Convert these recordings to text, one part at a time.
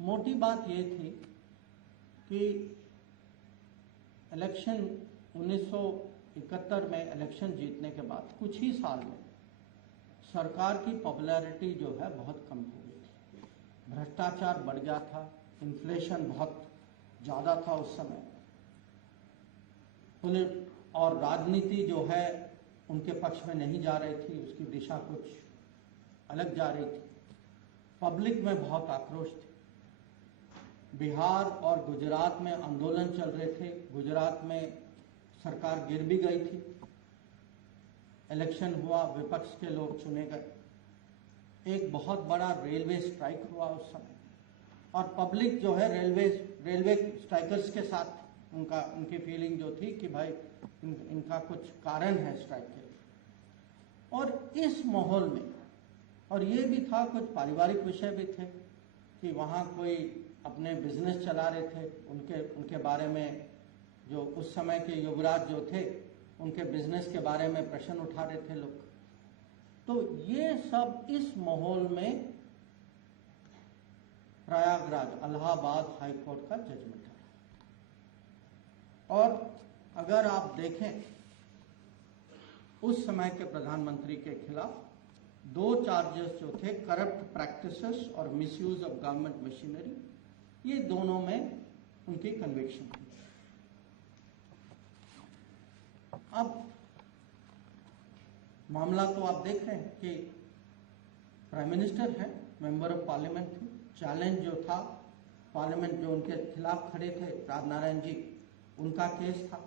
मोटी बात ये थी कि इलेक्शन 1971 में इलेक्शन जीतने के बाद कुछ ही साल में सरकार की पॉपुलैरिटी जो है बहुत कम हो गई थी। भ्रष्टाचार बढ़ गया था, इन्फ्लेशन बहुत ज़्यादा था उस समय, और राजनीति जो है उनके पक्ष में नहीं जा रही थी, उसकी दिशा कुछ अलग जा रही थी। पब्लिक में बहुत आक्रोश थी। बिहार और गुजरात में आंदोलन चल रहे थे, गुजरात में सरकार गिर भी गई थी। इलेक्शन हुआ, विपक्ष के लोग चुने गए। एक बहुत बड़ा रेलवे स्ट्राइक हुआ उस समय, और पब्लिक जो है रेलवे स्ट्राइकर्स के साथ उनकी फीलिंग जो थी कि भाई इनका कुछ कारण है स्ट्राइक के लिए। और इस माहौल में, और ये भी था, कुछ पारिवारिक विषय भी थे कि वहाँ कोई अपने बिजनेस चला रहे थे, उनके बारे में जो उस समय के युवराज जो थे उनके बिजनेस के बारे में प्रश्न उठा रहे थे लोग। तो ये सब इस माहौल में प्रयागराज इलाहाबाद हाई कोर्ट का जजमेंट आया। और अगर आप देखें उस समय के प्रधानमंत्री के खिलाफ 2 चार्जेस जो थे, करप्ट प्रैक्टिसेस और मिसयूज ऑफ गवर्नमेंट मशीनरी, ये दोनों में उनकी कन्विक्शन थी। अब मामला तो आप देख रहे हैं कि प्राइम मिनिस्टर है, मेंबर ऑफ पार्लियामेंट थे। चैलेंज जो था, पार्लियामेंट जो उनके खिलाफ खड़े थे, राजनारायण जी, उनका केस था।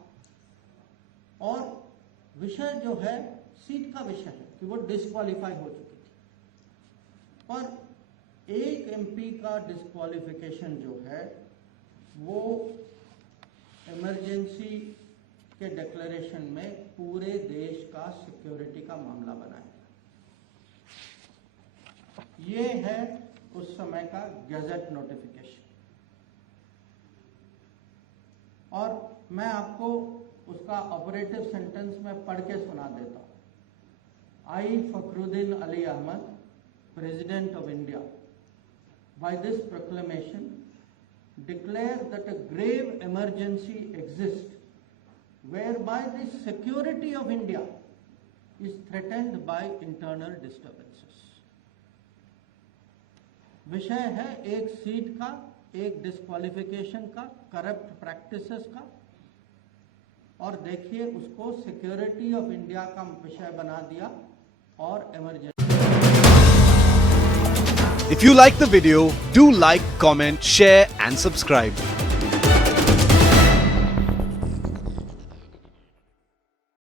और विषय जो है सीट का विषय है कि वो डिस्क्वालीफाई हो चुकी थी। और एक एमपी का डिस्क्वालिफिकेशन जो है वो इमरजेंसी के डिक्लेरेशन में पूरे देश का सिक्योरिटी का मामला बनाया। ये है उस समय का गैजेट नोटिफिकेशन। और मैं आपको उसका ऑपरेटिव सेंटेंस में पढ़ के सुना देता हूं। आई Fakhruddin Ali Ahmad, President of India, by this proclamation declare that a grave emergency exists whereby the security of India is threatened by internal disturbances. विषय है एक सीट का, एक डिस्क्वालिफिकेशन का, करप्ट प्रैक्टिसेस का, और देखिए उसको सिक्योरिटी ऑफ इंडिया का विषय बना दिया और emergency. If you like the video, do like, comment, share and subscribe.